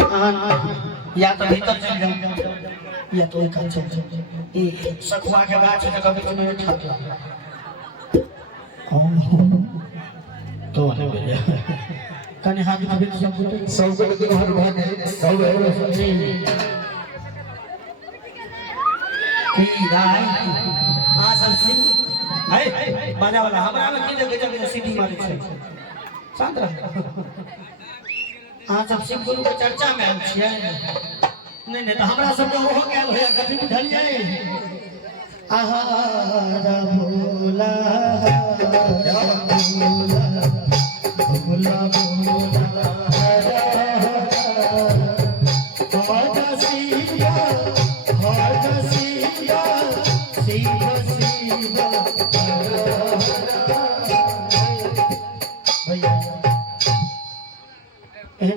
या तो भीतर चल जाओ या तो एक चल जाओ। ये सखुआ के गाछ के कभी में ठक लगा तो है भैया कने हाथ में भी सब को तो हर भागे सब है की राय आ सब सिंह है बाजा वाला हमरा में की जगह जगह सीटी मारे छै शांत रह। आ सब सिंह गुरु के चर्चा में आयल छियै नहीं नहीं तो हमरा सब में ओहो गेल होय कथि बुझलियै आहा भोला भोला भोला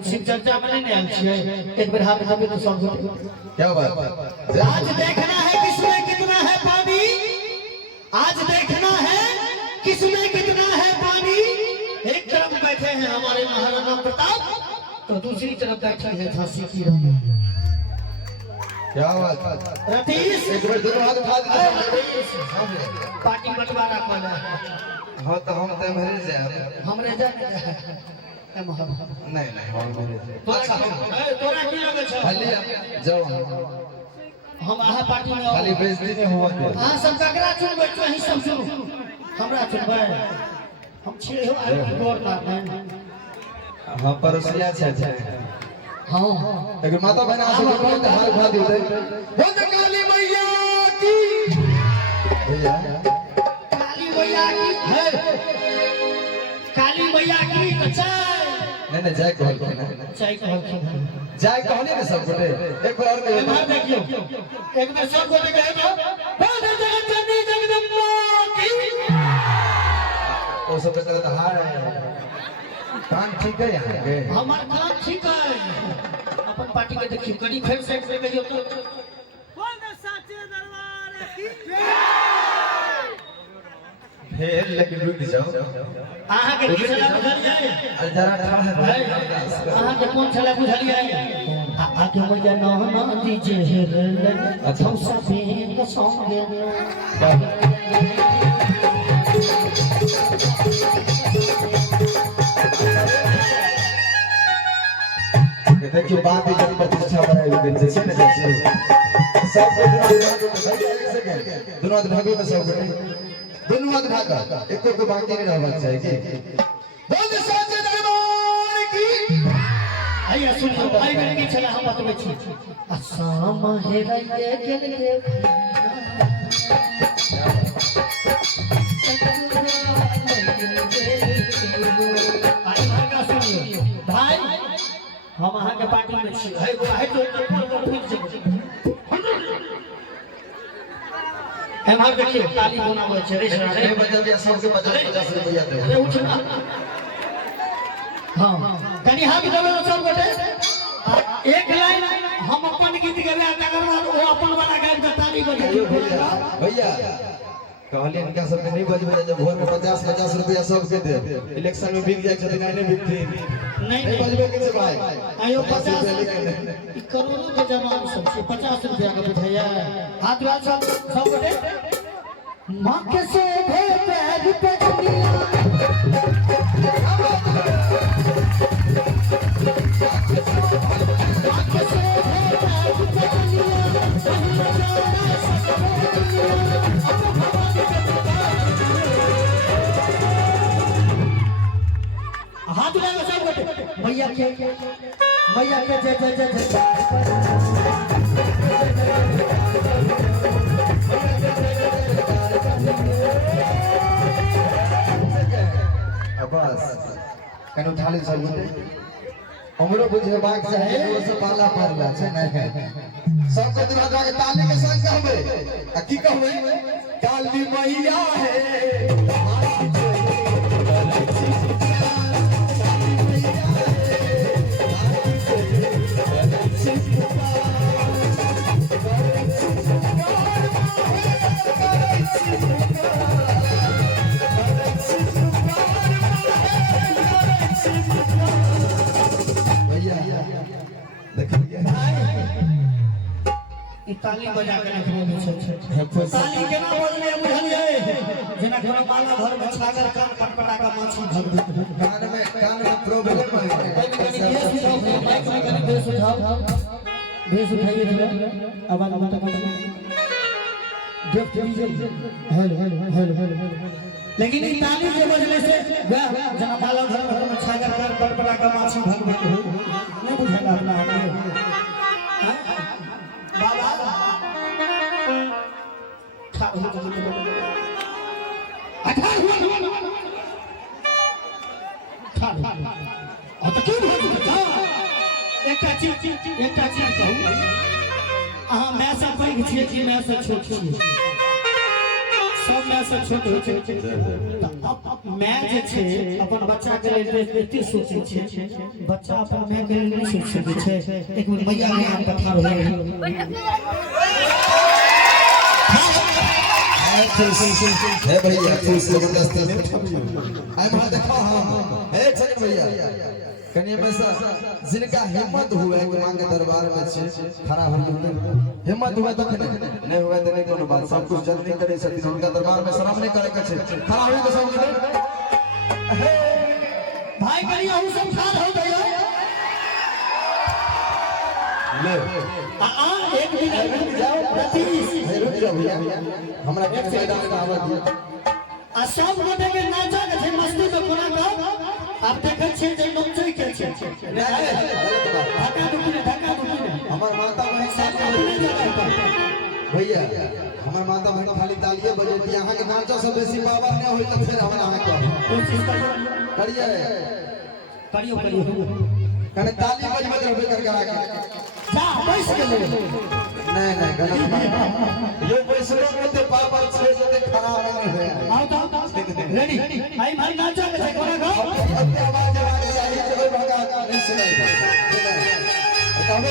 शिव चर्चा में नहीं आयल छियै एक बार हाथ में तो सब क्या बात आज देखना है किसमें कितना है पानी आज देखना है किसमें कितना है पानी। एक तरफ बैठे हैं हमारे महाराणा प्रताप तो दूसरी तरफ बैठी है झांसी की रानी। क्या बात रतीश एक बार दोनों हाथ उठा दे पार्टी बंटवारा कौन है। हां तो हम ते मेरे से हमरे जाने नहीं नहीं हम मेरे से अच्छा तोरा की लगे छ खाली जाओ हम आहा पार्टी में खाली बेइज्जती नहीं हुआ दे हां सब ककरा चुनबै तो ही सब सुनो हमरा चुनबै हम छे हो आए गोर मारने हां परोसिया छै हां अगर माता बहन आशीर्वाद तो हाथ उठा दे बोल काली मैया की भैया काली मैया की है काली मैया की अच्छा नहीं जय कहल चाय कहल जय कहले ना सब गोटे एक बार और एक बार देखियो एक बार सब गोटे कहे तो बोल जगत जननी जगदम्बा की ओ सब कहता हार कान ठीक है यहां के हमार कान ठीक है अपन पार्टी के देखियो कड़ी फेर साइड से कहियो तो बोल दे साचे दरबार की फेर लेकिन रुक जाओ आहा के छला बुझलियै जरा ठाड़ है आहा के कोन छला बुझलियै आगे मैया नहना दीजिए अच्छा सबे के संगे देखिए बात इधर प्रतिष्ठा बनाई हुई है जैसे ना जैसे सब दोनों हाथ भागो में सब दोनों हाथ भागा एको को बाकी नहीं रहना चाहिए बोल दे साचे दरबार की आइए सुनियो आई मेरे के छला हम बतबै छी असम हेराइए गेल भाई हम अहाँ के पार्टी में छी है तो हमार देखिए ताली बनावे छै रे रे बजा दिया सबके 50 रुपया दे अरे उठ ना हां कनी हाथ देबे सब गोटे एक लाइन हम अपन गीत गावे तकर बाद वो अपन वाला गाबि के ताली बजाइए भैया कहले इनका सब नहीं बजबे जब भोर में 50 रुपया सबके दे इलेक्शन में बिक जाए छथिन नहीं बिकती नहीं बजबे के भाई आयो 50 करोड़ों के जमान सब 50 रुपया का बिठाया हाथ वाल सब गोटे मां के से भे पैर पे हाथ लगा सब गोटे मैया के जय जय जय जय बस कन उठा ले सब गोटे हमरो बुझे बात चाहे वो से पाला पड़ला छै नहीं सबके दुराजा के ताली के संग कहबे आ की कहबे काली मैया है देखिए ई ताली बजा के रखने छै ताली केना बजले बुझलिए जेना कोनो माला घर में छागर कान पटपटा का माछी भग कान में प्रॉब्लम है माइक में कनी बेस उठाओ बेस उठाइए थोड़ा आवाज मत करो गिफ्ट दीजिए हेलो लेकिन ई ताली के बजले से जेना माला घर में छागर कान पटपटा का माछी भग नहीं बुझाला अपना बाबा एकटा चीज कहू अहाँ मैं से पैघ छियै कि मैं से छोट छियै सब मैं से छोट होइ छै मैं जे छै अपन बच्चा के लेल एते सोचै छै बच्चा अपन मैं के लेल नहीं सोच सकै छै एक मिनट मैया के नाम पर ठाड़ हो है भैया खुश जबरदस्ती में आई मां देखो हम है चल भैया कनी में से जिनका हिम्मत हुए कि मां के दरबार में छे खड़ा हो हिम्मत हुए तो नहीं हुए तो नहीं कोनो बात सब कुछ जल्दी करे छथिन उनका दरबार में शर्म नहीं करे के छे खड़ा हो तो सब भाई कनी हम सब ठाड़ हो गए ले एक मिनट रुक जाओ प्रतीश रुक जाओ भैया हमरा एक मैदान में आवा दिया आ सब गोटे के नाचा के छै मस्ती में कोना का आप देखै छियै जे नचै के छै धक्का दुक्की हमर माता बहन साथ भैया हमर माता बहन खाली तालिए बजेती अहाँ के नाचो से बेसी पावर नहीं होई तो फिर हमरा अहाँ को कोशिश करिए करियो कने ताली बजबे रहबे कर करा के जा बैस के ले नहीं गलत बात यो पैसरो में ते पावर छे जे खड़ा है आओ तो रेडी भाई भाई नाचा के छै कोना का आवाज चाहिए कोई भगा नहीं सुनाई बताओ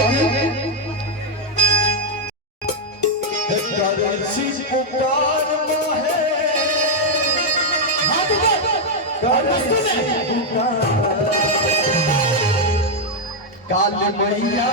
करसी पुकार मोहे हाथ ऊपर करसी पुकार काल मैया